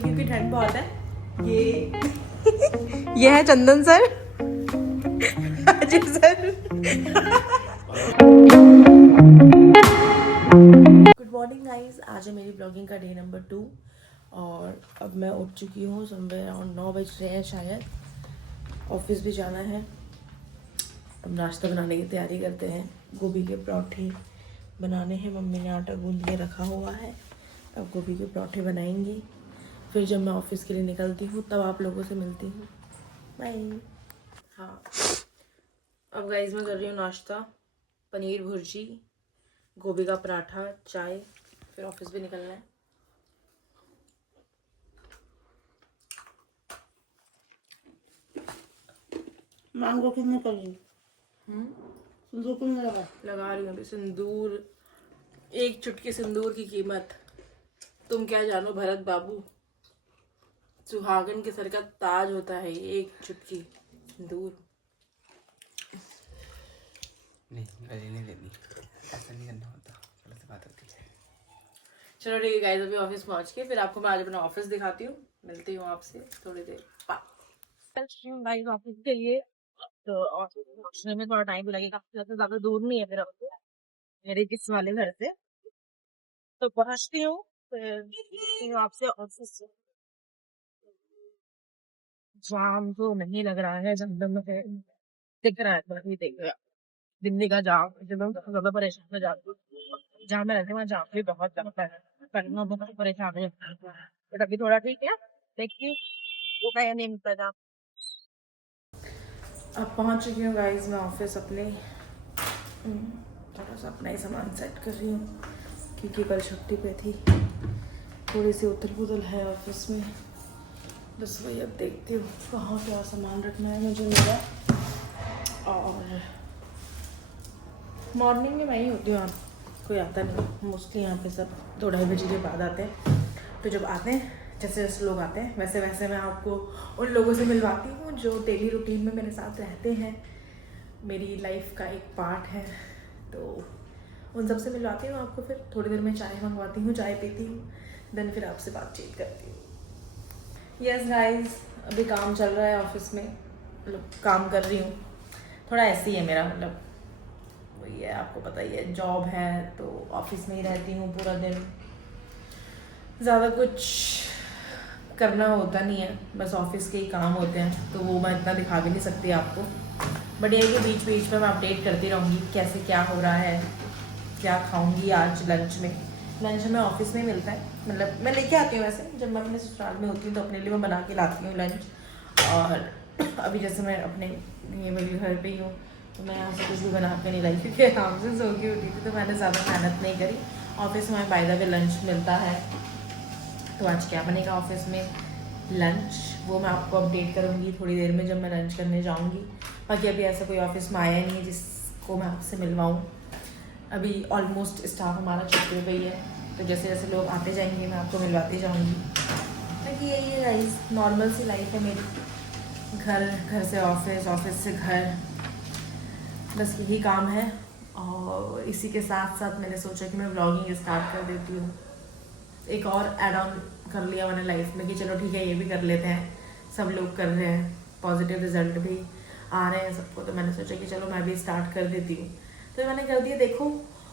क्योंकि ठंड बहुत है। ये है Chandan sir, Ajay sir. Good morning guys, आज है मेरी ब्लॉगिंग का डे नंबर 2 और अब मैं उठ चुकी हूँ। समवेयर अराउंड 9 बज रहे हैं शायद। ऑफिस भी जाना है। अब नाश्ता बनाने की तैयारी करते हैं। गोभी के पराठे बनाने हैं, मम्मी ने आटा गूंद के रखा हुआ है। अब गोभी के पराठे बनाएंगी, फिर जब मैं ऑफिस के लिए निकलती हूँ तब आप लोगों से मिलती हूँ। बाय। हाँ, अब गाइस मैं कर रही हूँ नाश्ता। पनीर भुर्जी, गोभी का पराठा, चाय, फिर ऑफिस भी निकलना है। मैंगो कितने कर रही? सिंदूर कितने लगा रही हूँ अभी सिंदूर। एक चुटकी सिंदूर की कीमत तुम क्या जानो भरत बाबू। सुहागन के सर का ताज होता है एक चुटकी सिंदूर। नहीं गाली नहीं देनी, ऐसा नहीं करना होता, गलत बात होती है। चलो ठीक है गाइस, अभी ऑफिस पहुंच के फिर आपको मैं आज अपना ऑफिस दिखाती हूँ। मिलती हूँ आपसे थोड़ी देर गाइस ऑफिस के लिए। तो ऑफिस पहुंचने में थोड़ा टाइम लगेगा, ज्यादा दूर नहीं है मेरा मेरे किस वाले घर से। तो पहुंचती हूँ, फिर मिलती हूँ आपसे ऑफिस से। जाम तो नहीं लग रहा है, जंगल में दिख रहा है, तो दिख रहा है दिल्ली का जाम। जब मैं सबसे ज्यादा परेशान हो जाती हूँ, जहाँ मैं रहती हूँ वहाँ जाम भी बहुत ज्यादा है। पहले मैं बहुत परेशान हो जाती हूँ, बट अभी थोड़ा ठीक है। देखिए वो क्या नहीं मिलता जाम। अब पहुँच चुकी हूँ गाइस मैं ऑफिस अपने। थोड़ा सा अपना ही सामान सेट कर रही हूँ क्योंकि कल छुट्टी पे थी। थोड़ी सी उथल पुथल है ऑफिस में, बस वही अब देखती हूँ कहाँ क्या सामान रखना है मुझे मेरा। और मॉर्निंग में मैं ही होती हूँ, कोई आता नहीं मोस्टली। यहाँ पे सब 2-2:30 बजे के बाद आते हैं। तो जब आते हैं, जैसे जैसे लोग आते हैं वैसे वैसे मैं आपको उन लोगों से मिलवाती हूँ जो डेली रूटीन में मेरे साथ रहते हैं, मेरी लाइफ का एक पार्ट है। तो उन सब से मिलवाती हूँ आपको। फिर थोड़ी देर में चाय मंगवाती हूँ, चाय पीती हूँ, देन फिर आपसे बातचीत करती हूँ। यस गाइस, अभी काम चल रहा है ऑफिस में, मतलब काम कर रही हूँ। थोड़ा ऐसे ही है मेरा, मतलब वही है, आपको पता ही है, जॉब है तो ऑफिस में ही रहती हूँ पूरा दिन। ज़्यादा कुछ करना होता नहीं है, बस ऑफिस के ही काम होते हैं, तो वो मैं इतना दिखा भी नहीं सकती आपको। बट ये कि बीच बीच में मैं अपडेट करती रहूँगी कैसे क्या हो रहा है, क्या खाऊंगी आज लंच में। लंच में ऑफिस में ही मिलता है, मतलब मैं लेके आती हूँ वैसे। जब मैं अपने ससुराल में होती हूँ तो अपने लिए मैं बना के लाती हूँ लंच। और अभी जैसे मैं अपने ये मेरे घर पे ही हूँ तो मैं यहाँ से कुछ भी बना के नहीं लाई क्योंकि आराम से सो के उठी थी, तो मैंने ज़्यादा मेहनत नहीं करी। ऑफिस में बाय द वे लंच मिलता है। तो आज क्या बनेगा ऑफिस में लंच, वो मैं आपको अपडेट करूँगी थोड़ी देर में जब मैं लंच करने जाऊँगी। बाकी अभी ऐसा कोई ऑफिस में आया नहीं है जिसको मैं आपसे मिलवाऊँ। अभी ऑलमोस्ट स्टाफ हमारा छुट्टी पे ही है, तो जैसे जैसे लोग आते जाएंगे मैं आपको मिलवाती जाऊँगी। बाकी यही है गाइस, नॉर्मल सी लाइफ है मेरी। घर से ऑफिस, ऑफिस से घर, बस यही काम है। और इसी के साथ साथ मैंने सोचा कि मैं व्लॉगिंग स्टार्ट कर देती हूँ। एक और ऐड ऑन कर लिया मैंने लाइफ में कि चलो ठीक है ये भी कर लेते हैं, सब लोग कर रहे हैं, पॉजिटिव रिजल्ट भी आ रहे हैं सबको, तो मैंने सोचा कि चलो मैं भी स्टार्ट कर देती हूँ। तो मैंने कर दिया। देखो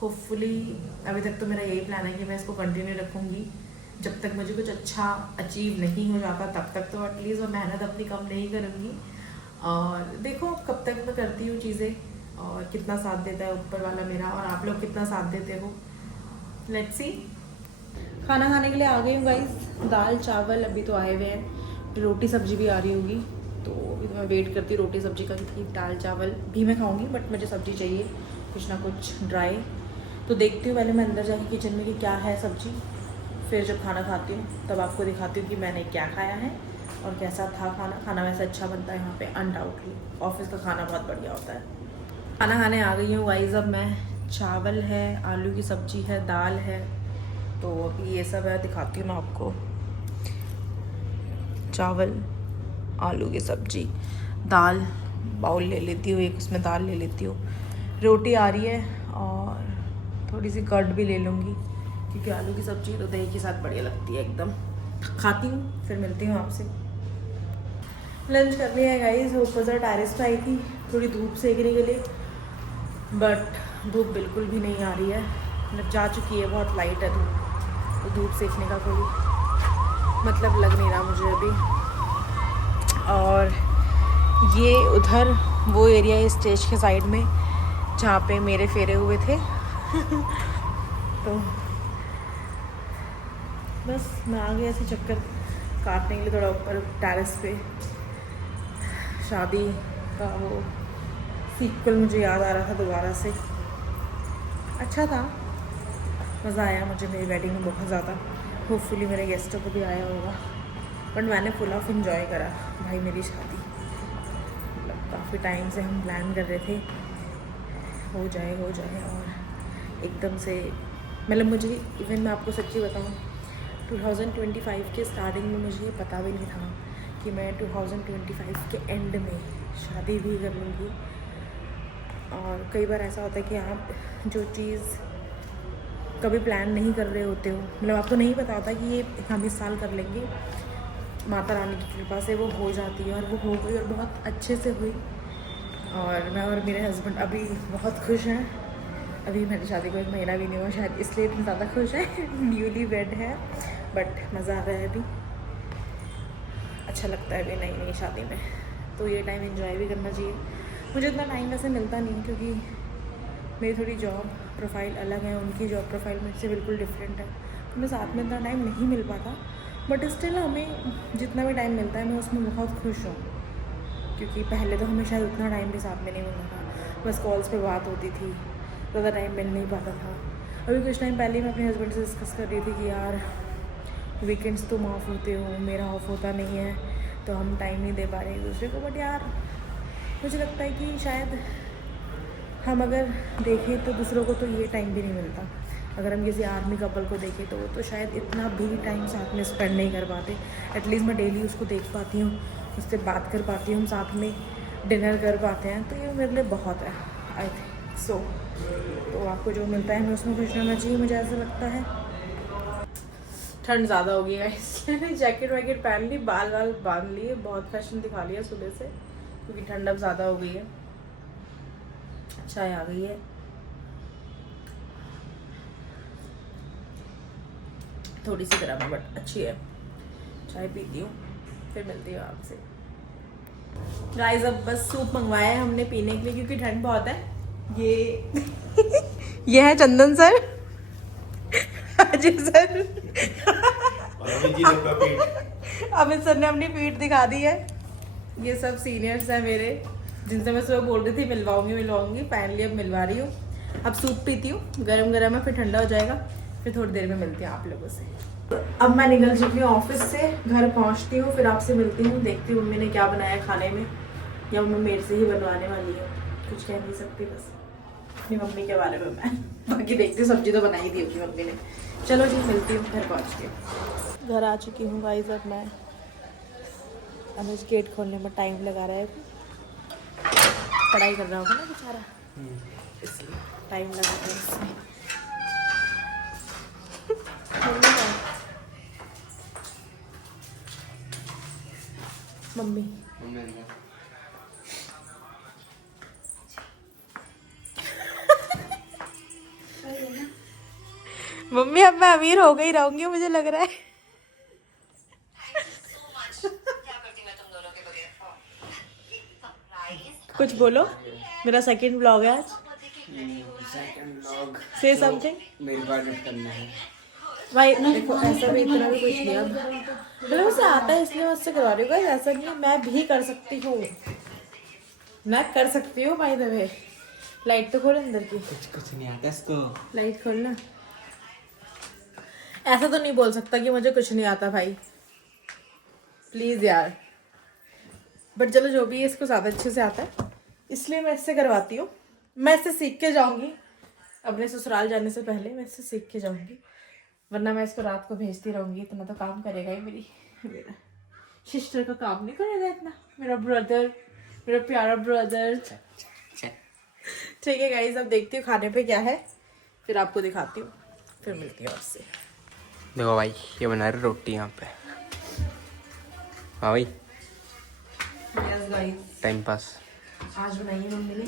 होपफुली अभी तक तो मेरा यही प्लान है कि मैं इसको कंटिन्यू रखूँगी जब तक मुझे कुछ अच्छा अचीव नहीं हो जाता, तब तक तो एटलीस्ट मैं मेहनत अपनी कम नहीं करूँगी। और देखो कब तक मैं करती हूँ चीज़ें और कितना साथ देता है ऊपर वाला मेरा, और आप लोग कितना साथ देते हो। Let's see. खाना खाने के लिए आ गई हूँ गाइस। दाल चावल अभी तो आए हुए हैं, रोटी सब्जी भी आ रही होगी, तो अभी तो मैं वेट करती हूँ रोटी सब्जी का, क्योंकि दाल चावल भी मैं खाऊंगी बट मुझे सब्जी चाहिए कुछ ना कुछ ड्राई। तो देखती हूँ पहले मैं अंदर जाके किचन में कि क्या है सब्जी, फिर जब खाना खाती हूँ तब आपको दिखाती हूँ कि मैंने क्या खाया है और कैसा था खाना। खाना वैसे अच्छा बनता है यहाँ पे अनडाउटली, ऑफिस का खाना बहुत बढ़िया होता है। खाना खाने आ गई हूँ गाइस। अब मैं, चावल है, आलू की सब्जी है, दाल है, तो अभी ये सब है, दिखाती हूँ मैं आपको। चावल, आलू की सब्जी, दाल, बाउल ले लेती हूँ एक, उसमें दाल ले लेती हूँ, रोटी आ रही है और थोड़ी सी कर्ड भी ले लूँगी क्योंकि आलू की सब्जी तो दही के साथ बढ़िया लगती है एकदम। खाती हूँ, फिर मिलती हूँ आपसे। लंच कर लिया है गाइस, ऊपर से टेरेस पे आई थी थोड़ी धूप सेकने के लिए, बट धूप बिल्कुल भी नहीं आ रही है, मतलब जा चुकी है, बहुत लाइट है धूप, तो धूप सेकने का कोई मतलब लग नहीं रहा मुझे अभी। और ये उधर वो एरिया है स्टेज के साइड में जहाँ पे मेरे फेरे हुए थे तो बस मैं आ गई ऐसे चक्कर काटने के लिए थोड़ा ऊपर टेरेस पे। शादी का वो सीक्वल मुझे याद आ रहा था दोबारा से, अच्छा था, मज़ा आया मुझे मेरी वेडिंग में बहुत ज़्यादा। होपफुली मेरे गेस्टों को भी आया होगा, बट मैंने फुल ऑफ इन्जॉय करा भाई मेरी शादी। मतलब काफ़ी टाइम से हम प्लान कर रहे थे हो जाए और एकदम से, मतलब मुझे इवन मैं आपको सच्ची बताऊँ 2025 के स्टार्टिंग में मुझे पता भी नहीं था कि मैं 2025 के एंड में शादी भी कर लूँगी। और कई बार ऐसा होता है कि आप जो चीज़ कभी प्लान नहीं कर रहे होते हो, मतलब आपको नहीं पता होता कि ये हम इस साल कर लेंगे, माता रानी की कृपा से वो हो जाती है और वो हो गई और बहुत अच्छे से हुई। और मैं और मेरे हस्बैंड अभी बहुत खुश हैं। अभी मेरी शादी को 1 महीना भी नहीं हुआ, शायद इसलिए इतने ज़्यादा खुश है न्यूली वेड है, बट मज़ा आ रहा है अभी, अच्छा लगता है अभी नई नई शादी में, तो ये टाइम एंजॉय भी करना चाहिए। मुझे इतना टाइम वैसे मिलता नहीं क्योंकि मेरी थोड़ी जॉब प्रोफाइल अलग है, उनकी जॉब प्रोफाइल मुझसे बिल्कुल डिफरेंट है, तो मैं साथ में इतना टाइम नहीं मिल पाता, बट स्टिल हमें जितना भी टाइम मिलता है मैं उसमें बहुत खुश हूँ। क्योंकि पहले तो हमें शायद उतना टाइम भी साथ में नहीं मिलता था, बस कॉल्स पे बात होती थी, ज़्यादा टाइम मिल नहीं पाता था। अभी कुछ टाइम पहले मैं अपने हस्बैंड से डिस्कस कर रही थी कि यार वीकेंड्स तुम ऑफ होते हो, मेरा ऑफ होता नहीं है, तो हम टाइम नहीं दे पा रहे एक दूसरे को। बट यार मुझे लगता है कि शायद हम अगर देखें तो दूसरों को तो ये टाइम भी नहीं मिलता। अगर हम किसी आर्मी कपल को देखें तो वो तो शायद इतना भी टाइम साथ में स्पेंड नहीं कर पाते। एटलीस्ट मैं डेली उसको देख पाती हूँ, उससे बात कर पाती हूँ, हम साथ में डिनर कर पाते हैं, तो ये मेरे लिए बहुत है आई थिंक सो। तो आपको जो मिलता है हमें उसमें खुश रहना चाहिए, मुझे ऐसा लगता है। ठंड ज़्यादा हो गई है इसलिए जैकेट वैकेट पहन ली, बाल वाल बांध लिए, बहुत फैशन दिखा लिया सुबह से क्योंकि ठंड अब ज़्यादा हो गई है, चाय आ गई है, थोड़ी सी गर्म है बट अच्छी है, चाय पीती हूँ फिर मिलती हूँ आपसे। गाइस अब बस सूप मंगवाया है हमने पीने के लिए क्योंकि ठंड बहुत है। ये है Chandan sir, Ajay sir Amit sir ने अपनी पीठ दिखा दी है। ये सब सीनियर्स हैं मेरे जिनसे मैं सुबह बोल रही थी मिलवाऊंगी, फाइनली अब मिलवा रही हूँ। अब सूप पीती हूँ, गरम गरम है, फिर ठंडा हो जाएगा, फिर थोड़ी देर में मिलती हूँ आप लोगों से। अब मैं निकल चुकी हूँ ऑफिस से, घर पहुँचती हूँ, फिर आपसे मिलती हूँ, देखती हूँ मम्मी ने क्या बनाया खाने में, या मम्मी मेरे से ही बनवाने वाली है, कुछ कह नहीं सकती बस अपनी मम्मी के बारे में मैं। बाकी देखती हूँ, सब्जी तो बनाई दी होगी मम्मी ने। चलो जी मिलती हूँ घर पहुँच के। घर आ चुकी हूँ गाइस, अब मैं गेट खोलने में टाइम लगा रहा है, पढ़ाई कर रहा होगा ना बेचारा, इसलिए टाइम लगा रहा है इसमें। मम्मी मम्मी अब मैं अमीर हो गई रहूंगी मुझे लग रहा है। कुछ बोलो, मेरा सेकंड ब्लॉग है आज, सेकंड व्लॉग से समथिंग मेरी बात नोट करना है भाई। देखो ऐसा भी इतना भी कुछ नहीं, अब मतलब मुझसे आता है इसलिए मैं उससे करवा रही हूँ, ऐसा नहीं है, मैं भी कर सकती हूँ, मैं कर सकती हूँ। बाय द वे लाइट तो खोल अंदर की, कुछ नहीं आता इसको, लाइट खोलना। ऐसा तो नहीं बोल सकता कि मुझे कुछ नहीं आता भाई, प्लीज यार। बट चलो जो भी है, इसको ज़्यादा अच्छे से आता है इसलिए मैं इससे करवाती हूँ। मैं इससे सीख के जाऊँगी, अपने ससुराल जाने से पहले मैं इससे सीख के जाऊँगी, वरना मैं इसको रात को भेजती रहूँगी, इतना तो काम करेगा ही मेरा सिस्टर का काम नहीं करेगा इतना, मेरा ब्रदर, मेरा प्यारा ब्रदर। ठीक है गाइस, अब देखती हूँ खाने पे क्या है, फिर आपको दिखाती हूँ, फिर मिलती हूँ आपसे। देखो भाई ये बना रहे रोटी यहाँ पे, हाँ भाई यस गाइस, टाइम पास। आज बनाई है मम्मी ने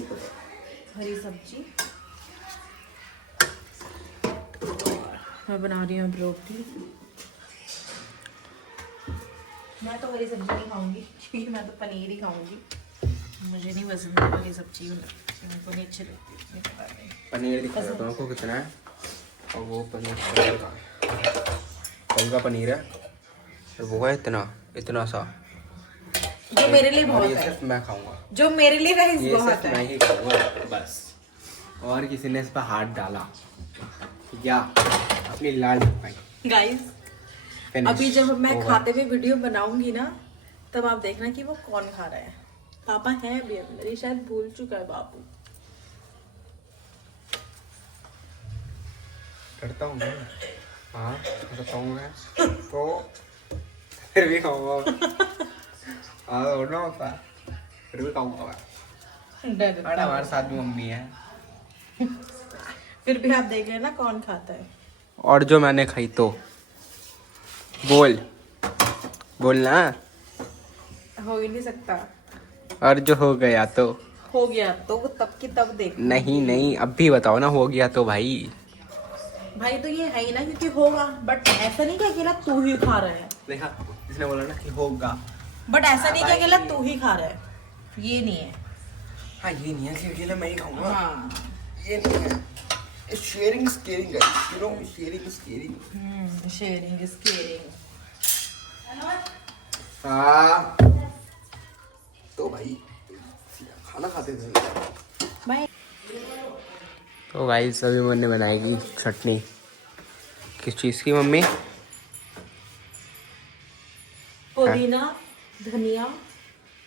हरी सब्जी। मैं बना रही हूँ ब्रोकली। मैं तो हरी सब्जी नहीं खाऊंगी क्योंकि मैं तो पनीर ही खाऊंगी। मुझे नहीं पसंद है हरी सब्जी, मेरे को नहीं अच्छी लगती। पनीर दिखा देता हूँ आपको कितना है। और वो पनीर का कल का पनीर है और वो है इतना सा, जो मेरे लिए बहुत ये है, सिर्फ मैं खाऊंगा। जो मेरे लिए गाइस ये बहुत सिर्फ है। मैं ही खाऊंगा बस, और किसी ने इस पर हाथ डाला या अपनी लाल दिखाई। गाइस अभी जब मैं खाते हुए वीडियो बनाऊंगी ना, तब आप देखना कि वो कौन खा रहा है। पापा है अभी अंदर, ये शायद भूल चुका है बापू। करता हूँ मैं, हाँ करता हूँ मैं तो फिर भी खाऊंगा। हाँ होना होता है, फिर भी खाऊंगा मैं। डरता और है। हमारे साथ भी मम्मी है। फिर भी आप देख लेना कौन खाता है। और जो मैंने खाई तो बोलना, हो ही नहीं सकता। और जो हो गया तो हो गया तो वो तब की तब देख। नहीं अब भी बताओ ना, हो गया तो भाई। भाई तो ये है ही ना, क्योंकि होगा, बट ऐसा नहीं कि अकेला तू ही खा रहा है। देखा इसने बोला ना कि होगा, बट ऐसा नहीं कि अकेला तू ही खा रहा है, ये नहीं है। हाँ ये नहीं है कि अकेला मैं ही खाऊंगा, हाँ ये नहीं है। Sharing is caring guys, you know sharing is caring. Sharing is caring. हाँ तो भाई खाना खाते थे। बाय। तो गाइस अभी मम्मी बनाएगी चटनी। किस चीज़ की मम्मी? पुदीना, धनिया,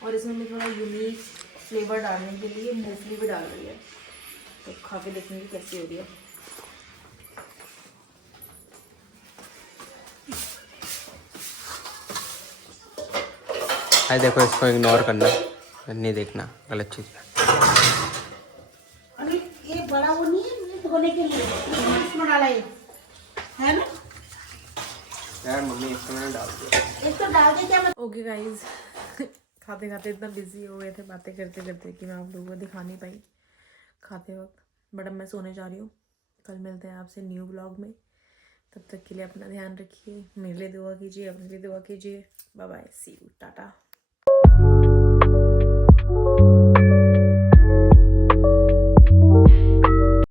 और इसमें मैं थोड़ा यूनिक फ्लेवर डालने के लिए मूंगफली भी डाल रही है। तो खा के देखेंगे कैसी हो रही है। हाय देखो, इसको इग्नोर करना, नहीं देखना, गलत चीज़ है। अरे ये बड़ा वो नहीं है ये धोने के लिए, इसमें डाला है ना? यार मम्मी इसको मैंने डाल दिया। एक तो डाल दे क्या? ओके गाइज, खाते खाते इतना बिजी हो गए थे बातें करते करते कि मैं आप लोगों को दिखा नहीं पाई खाते वक्त। बट अब मैं सोने जा रही हूँ। कल मिलते हैं आपसे न्यू ब्लॉग में। तब तक के लिए अपना ध्यान रखिए, मेरे लिए दुआ कीजिए, अपने लिए दुआ कीजिए। Bye bye, see you, Tata.